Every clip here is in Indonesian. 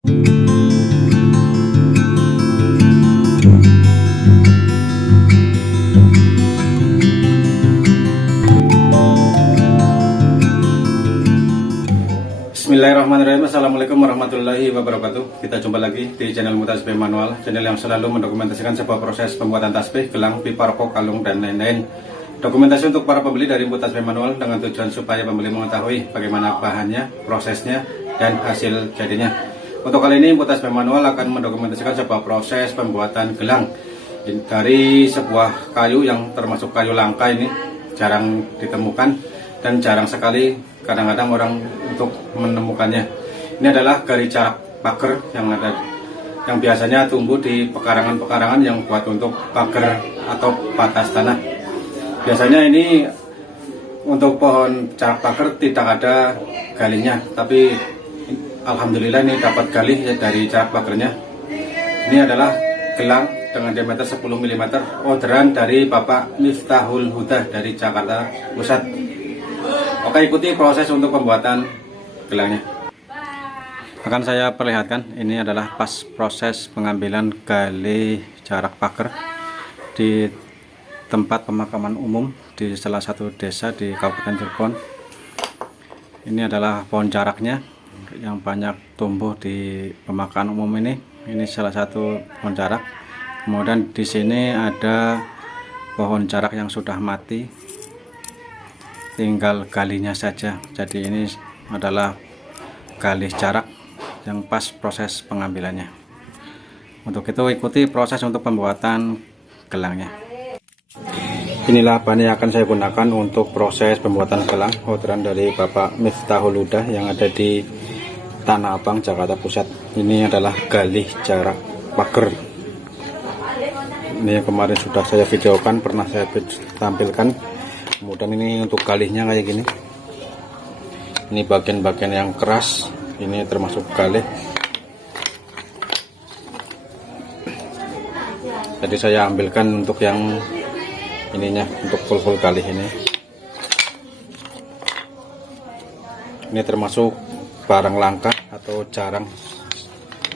Bismillahirrahmanirrahim. Assalamualaikum warahmatullahi wabarakatuh. Kita jumpa lagi di channel Mutasbih Manual, channel yang selalu mendokumentasikan sebuah proses pembuatan tasbih, gelang, pipa rokok, kalung, dan lain-lain. Dokumentasi untuk para pembeli dari Mutasbih Manual dengan tujuan supaya pembeli mengetahui bagaimana bahannya, prosesnya, dan hasil jadinya. Untuk kali ini Mutasbih Manual akan mendokumentasikan sebuah proses pembuatan gelang dari sebuah kayu yang termasuk kayu langka. Ini jarang ditemukan dan jarang sekali kadang-kadang orang untuk menemukannya. Ini adalah gali jarak pagar yang biasanya tumbuh di pekarangan-pekarangan yang buat untuk pagar atau batas tanah. Biasanya ini untuk pohon jarak pagar tidak ada galinya, tapi alhamdulillah ini dapat gali dari jarak pagarnya. Ini adalah gelang dengan diameter 10 mm, orderan dari Bapak Miftahul Huda dari Jakarta Pusat. Oke, ikuti proses untuk pembuatan gelangnya. Akan saya perlihatkan, ini adalah pas proses pengambilan gali jarak pagar di tempat pemakaman umum di salah satu desa di Kabupaten Cirebon. Ini adalah pohon jaraknya yang banyak tumbuh di pemakaman umum ini. Ini salah satu pohon jarak. Kemudian di sini ada pohon jarak yang sudah mati, tinggal galinya saja. Jadi ini adalah gali jarak yang pas proses pengambilannya. Untuk itu ikuti proses untuk pembuatan gelangnya. Inilah bahan yang akan saya gunakan untuk proses pembuatan gelang, orderan dari Bapak Miftahul Huda yang ada di Tanah Abang, Jakarta Pusat. Ini adalah gali jarak pagar. Ini kemarin sudah saya videokan, pernah saya tampilkan. Kemudian ini untuk galinya kayak gini. Ini bagian-bagian yang keras, ini termasuk gali. Jadi saya ambilkan untuk yang ininya, untuk full gali ini. Ini termasuk barang langka atau jarang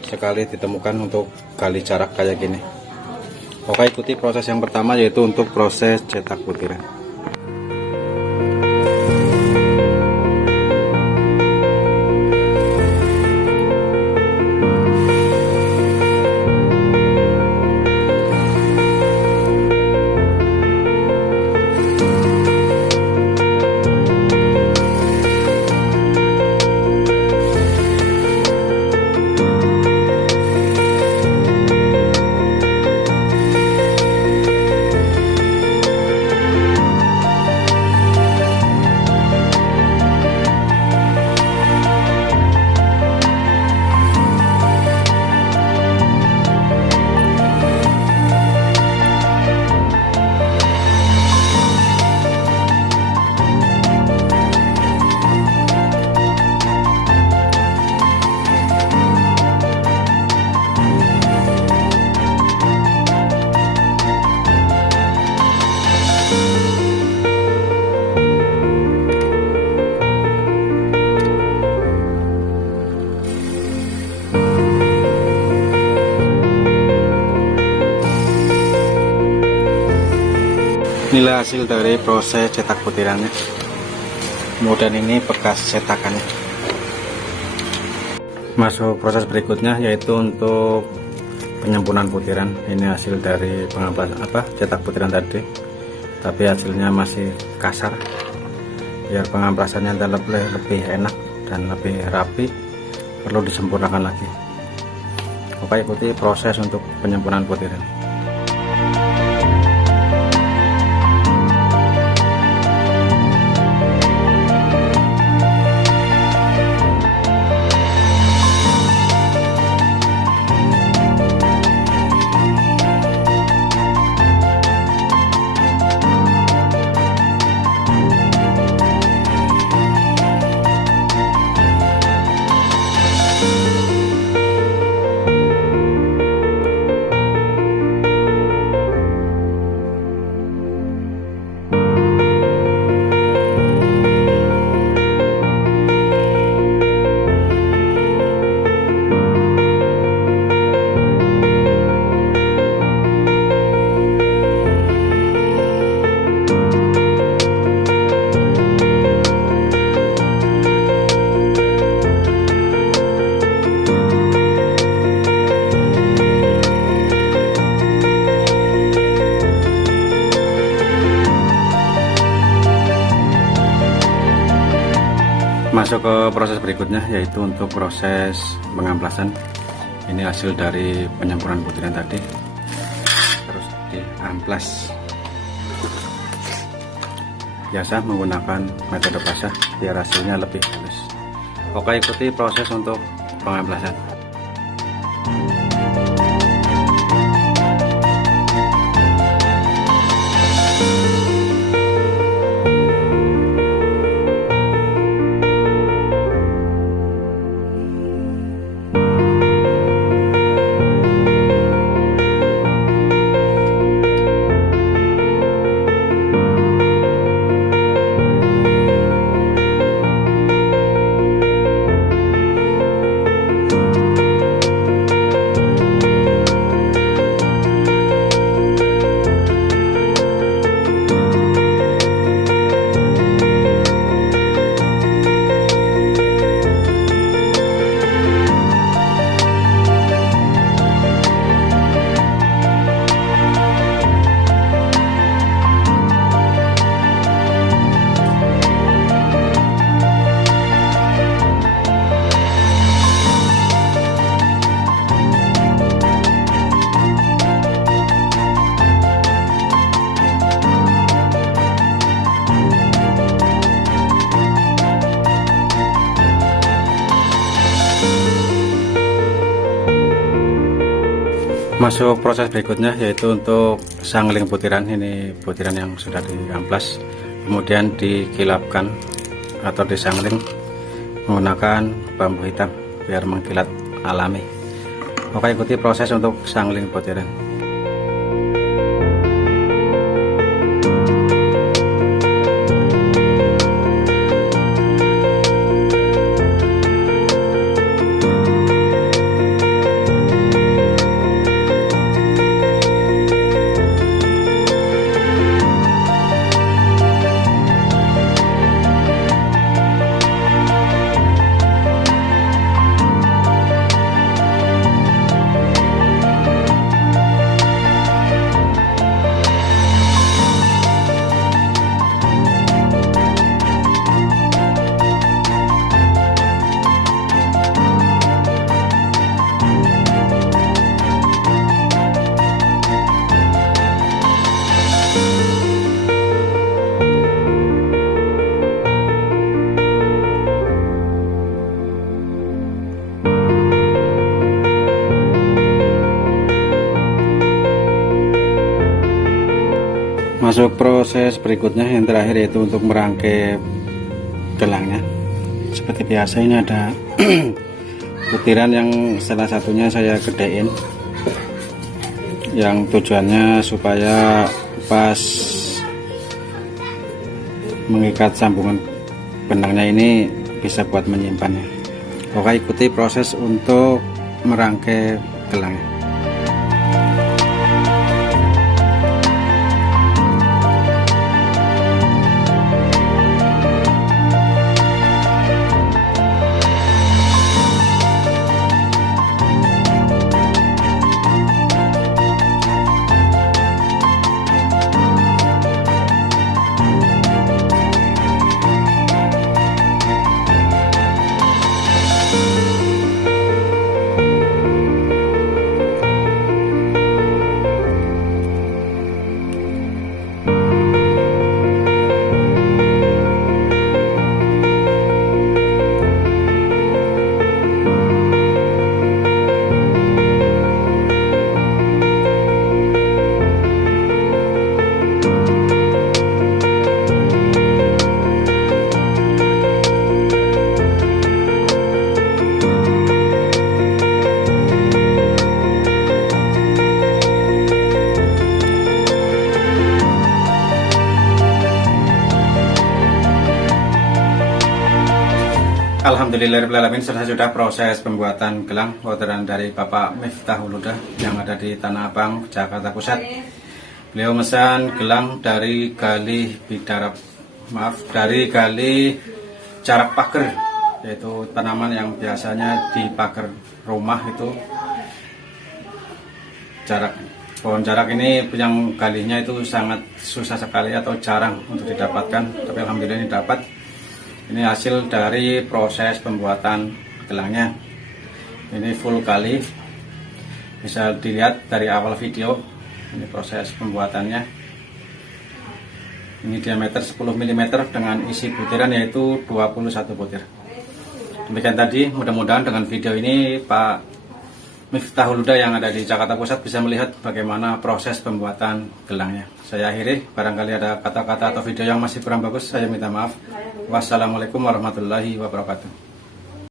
sekali ditemukan untuk gali jarak kayak gini. Oke, ikuti proses yang pertama, yaitu untuk proses cetak butiran. Inilah hasil dari proses cetak butirannya. Kemudian ini bekas cetakannya. Masuk proses berikutnya, yaitu untuk penyempurnaan butiran. Ini hasil dari cetak butiran tadi, tapi hasilnya masih kasar. Biar pengamplasannya lebih enak dan lebih rapi, perlu disempurnakan lagi. Oke, ikuti proses untuk penyempurnaan butiran. masuk ke proses berikutnya, yaitu untuk proses pengamplasan. Ini hasil dari penyemburan butiran tadi, terus diamplas. Biasa menggunakan metode basah biar hasilnya lebih halus. Oke, ikuti proses untuk pengamplasan. Masuk proses berikutnya, yaitu untuk sangling butiran. Ini butiran yang sudah diamplas, kemudian dikilapkan atau disangling menggunakan bambu hitam biar mengkilat alami. Oke, ikuti proses untuk sangling butiran. Masuk proses berikutnya yang terakhir, yaitu untuk merangkai gelangnya. Seperti biasa, ini ada butiran yang salah satunya saya gedein, yang tujuannya supaya pas mengikat sambungan benangnya ini bisa buat menyimpannya. Oke, ikuti proses untuk merangkai gelang. Alhamdulillahirrahmanirrahim, sudah proses pembuatan gelang orderan dari Bapak Miftahul Huda yang ada di Tanah Abang, Jakarta Pusat. Beliau mesan gelang dari gali jarak pagar, yaitu tanaman yang biasanya di pagar rumah itu jarak. Pohon jarak ini yang galinya itu sangat susah sekali atau jarang untuk didapatkan, tapi alhamdulillah ini dapat. Ini hasil dari proses pembuatan gelangnya. Ini full kali, bisa dilihat dari awal video. Ini proses pembuatannya. Ini diameter 10 mm dengan isi butiran yaitu 21 butir. Demikian tadi, mudah-mudahan dengan video ini Pak Miftahul Huda yang ada di Jakarta Pusat bisa melihat bagaimana proses pembuatan gelangnya. Saya akhiri, barangkali ada kata-kata atau video yang masih kurang bagus, saya minta maaf. Wassalamualaikum warahmatullahi wabarakatuh.